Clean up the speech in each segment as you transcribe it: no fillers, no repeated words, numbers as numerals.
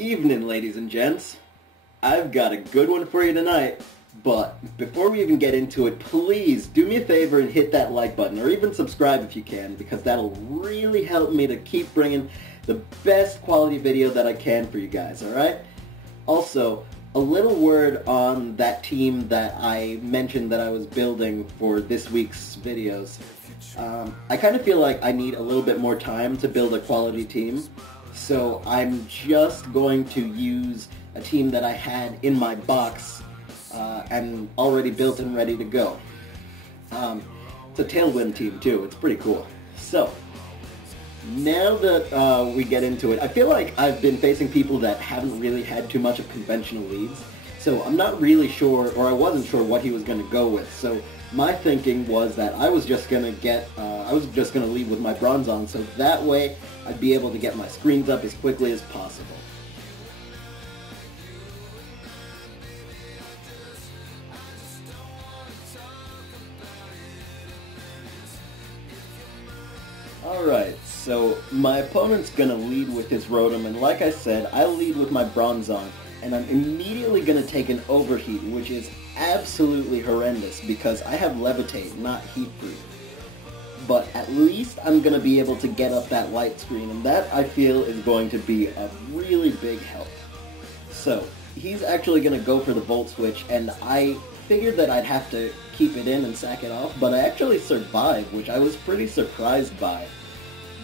Evening, ladies and gents. I've got a good one for you tonight, but before we even get into it, please do me a favor and hit that like button, or even subscribe if you can, because that'll really help me to keep bringing the best quality video that I can for you guys, alright? Also, a little word on that team that I mentioned that I was building for this week's videos. I kind of feel like I need a little bit more time to build a quality team, so I'm just going to use a team that I had in my box and already built and ready to go. It's a tailwind team too, it's pretty cool. So, now that we get into it, I feel like I've been facing people that haven't really had too much of conventional leads, so I'm not really sure, or I wasn't sure what he was going to go with. So my thinking was that I was just going to lead with my bronze on, so that way I'd be able to get my screens up as quickly as possible. Alright, so my opponent's gonna lead with his Rotom, and like I said, I lead with my Bronzong, and I'm immediately gonna take an Overheat, which is absolutely horrendous because I have Levitate, not Heat Breathe. But at least I'm gonna be able to get up that light screen, and that I feel is going to be a really big help. So, he's actually gonna go for the Volt Switch, and I figured that I'd have to keep it in and sack it off, but I actually survived, which I was pretty surprised by.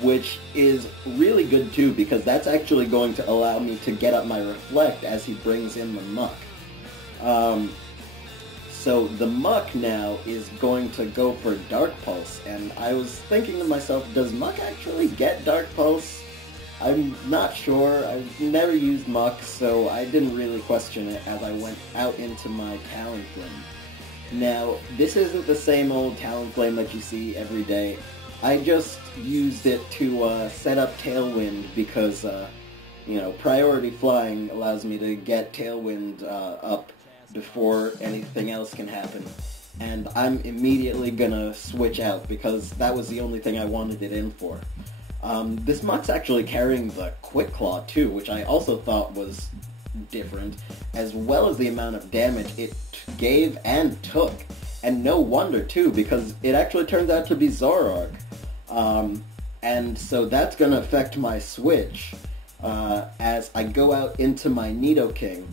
Which is really good too, because that's actually going to allow me to get up my Reflect as he brings in the Muck. So the Muck now is going to go for Dark Pulse, and I was thinking to myself, does Muck actually get Dark Pulse? I'm not sure. I've never used Muck, so I didn't really question it as I went out into my Talonflame. Now, this isn't the same old Talonflame that you see every day. I just used it to set up Tailwind because, priority flying allows me to get Tailwind up before anything else can happen. And I'm immediately gonna switch out because that was the only thing I wanted it in for. This Muck's actually carrying the Quick Claw too, which I also thought was different, as well as the amount of damage it gave and took. And no wonder too, because it actually turns out to be Zoroark. And so that's going to affect my switch as I go out into my Nidoking.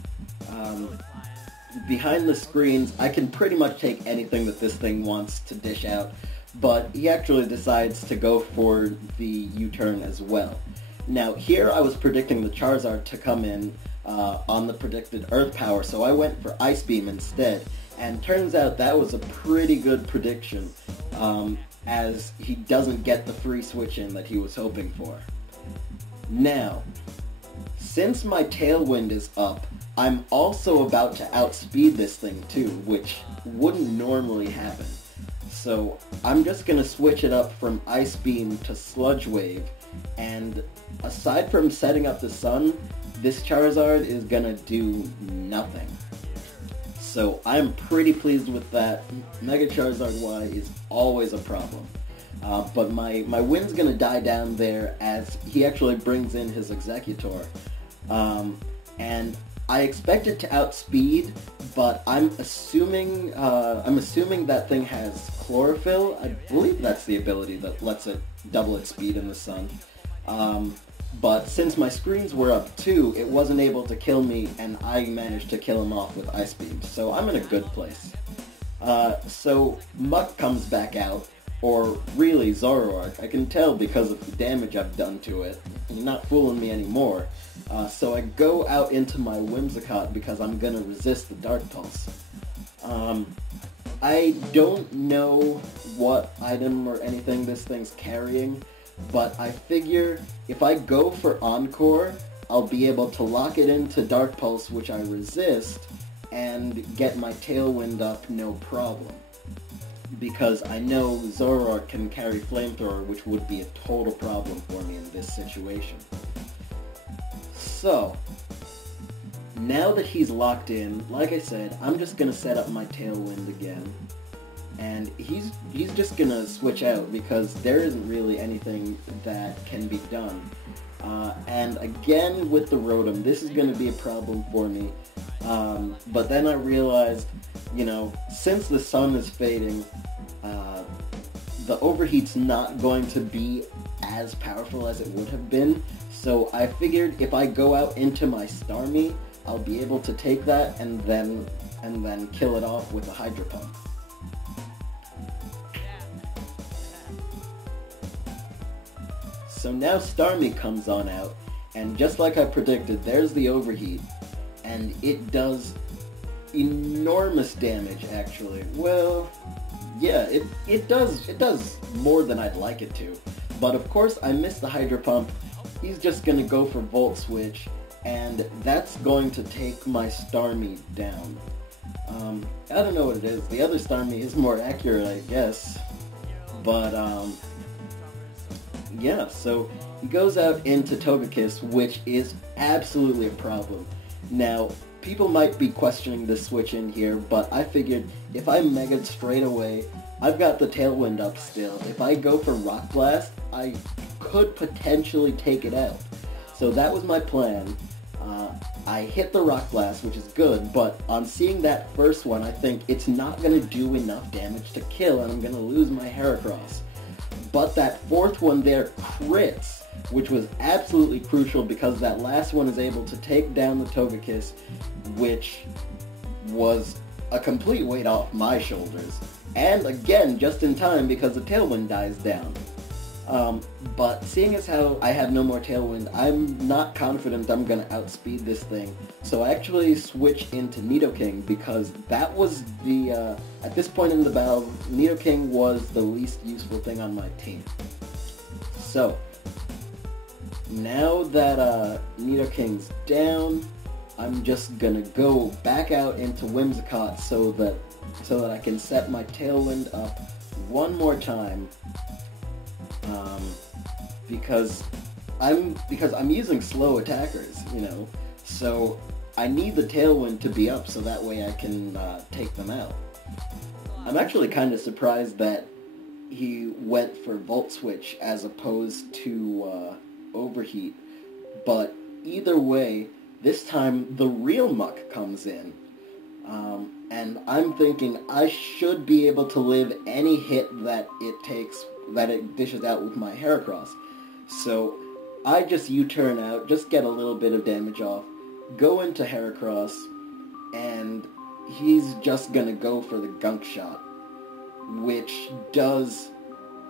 Behind the screens, I can pretty much take anything that this thing wants to dish out, but he actually decides to go for the U-turn as well. Now here I was predicting the Charizard to come in on the predicted Earth Power, so I went for Ice Beam instead, and turns out that was a pretty good prediction. As he doesn't get the free switch in that he was hoping for. Now, since my Tailwind is up, I'm also about to outspeed this thing too, which wouldn't normally happen. So I'm just going to switch it up from Ice Beam to Sludge Wave, and aside from setting up the Sun, this Charizard is going to do nothing. So I'm pretty pleased with that. Mega Charizard Y is always a problem. But my win's going to die down there as he actually brings in his Executor. And I expect it to outspeed, but I'm assuming that thing has Chlorophyll. I believe that's the ability that lets it double its speed in the sun. But since my screens were up too, it wasn't able to kill me, and I managed to kill him off with Ice Beam, so I'm in a good place. So Muck comes back out, or really Zoroark. I can tell because of the damage I've done to it. You're not fooling me anymore. So I go out into my Whimsicott because I'm gonna resist the Dark Pulse. I don't know what item or anything this thing's carrying, but I figure if I go for Encore, I'll be able to lock it into Dark Pulse, which I resist, and get my Tailwind up no problem. Because I know Zoroark can carry Flamethrower, which would be a total problem for me in this situation. So, now that he's locked in, like I said, I'm just going to set up my Tailwind again. And he's just going to switch out because there isn't really anything that can be done. And again with the Rotom, this is going to be a problem for me. But then I realized, since the sun is fading, the overheat's not going to be as powerful as it would have been. So I figured if I go out into my Starmie, I'll be able to take that and then kill it off with a Hydro Pump. So now Starmie comes on out, and just like I predicted, there's the overheat, and it does enormous damage, actually. Well, yeah, it does more than I'd like it to. But of course, I missed the Hydro Pump. He's just gonna go for Volt Switch, and that's going to take my Starmie down. I don't know what it is. The other Starmie is more accurate, I guess. But, yeah, so he goes out into Togekiss, which is absolutely a problem. Now, people might be questioning the switch in here, but I figured if I Mega'd straight away, I've got the Tailwind up still. If I go for Rock Blast, I could potentially take it out. So that was my plan. I hit the Rock Blast, which is good, but on seeing that first one, I think it's not going to do enough damage to kill, and I'm going to lose my Heracross. But that fourth one there crits, which was absolutely crucial because that last one is able to take down the Togekiss, which was a complete weight off my shoulders. And again, just in time because the Tailwind dies down. But seeing as how I have no more Tailwind, I'm not confident I'm going to outspeed this thing. So I actually switch into Nidoking because that was the, at this point in the battle, Nidoking was the least useful thing on my team. So, now that Nidoking's down, I'm just going to go back out into Whimsicott so that I can set my Tailwind up one more time. Because I'm using slow attackers, so I need the Tailwind to be up so that way I can take them out. I'm actually kind of surprised that he went for Volt Switch as opposed to Overheat, but either way, this time the real Muck comes in, and I'm thinking I should be able to live any hit that it dishes out with my Heracross. So I just U-turn out, just get a little bit of damage off, go into Heracross, and he's just gonna go for the Gunk Shot, which does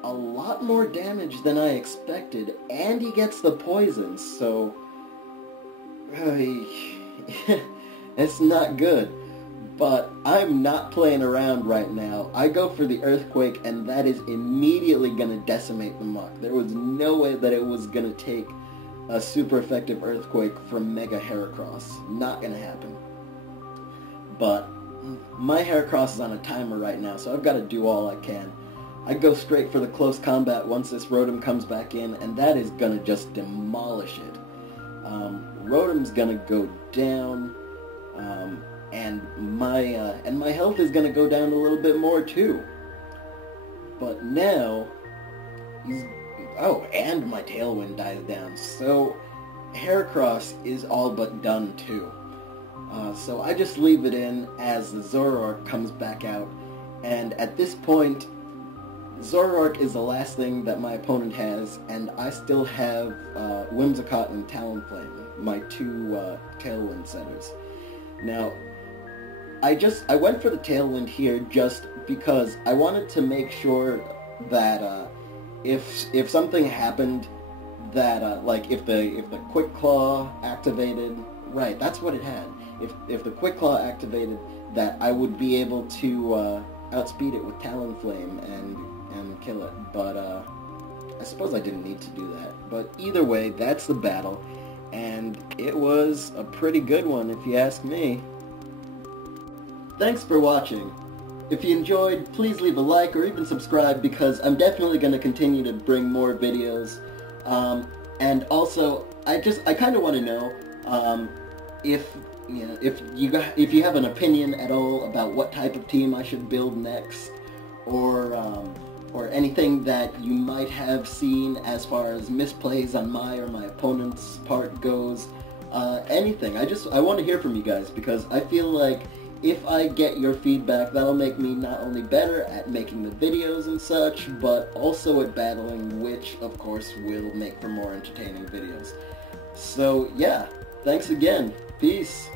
a lot more damage than I expected, and he gets the poison, so it's not good. But I'm not playing around right now. I go for the Earthquake, and that is immediately going to decimate the Muck. There was no way that it was going to take a super effective Earthquake from Mega Heracross. Not going to happen. But my Heracross is on a timer right now, so I've got to do all I can. I go straight for the close combat once this Rotom comes back in, and that is going to just demolish it. Rotom's going to go down. And my health is going to go down a little bit more too. But now, and my Tailwind dies down. So Heracross is all but done too. So I just leave it in as the Zoroark comes back out. And at this point, Zoroark is the last thing that my opponent has, and I still have Whimsicott and Talonflame, my two Tailwind setters. Now, I went for the Tailwind here just because I wanted to make sure that if something happened that like if the Quick Claw activated, right, that's what it had. If the Quick Claw activated, that I would be able to outspeed it with Talonflame and kill it. But I suppose I didn't need to do that. But either way, that's the battle, and it was a pretty good one if you ask me. Thanks for watching. If you enjoyed, please leave a like or even subscribe because I'm definitely going to continue to bring more videos. And also, I kind of want to know if you have an opinion at all about what type of team I should build next, or or anything that you might have seen as far as misplays on my or my opponent's part goes. Anything. I want to hear from you guys, because I feel like if I get your feedback, that'll make me not only better at making the videos and such, but also at battling, which of course will make for more entertaining videos. So yeah, thanks again. Peace.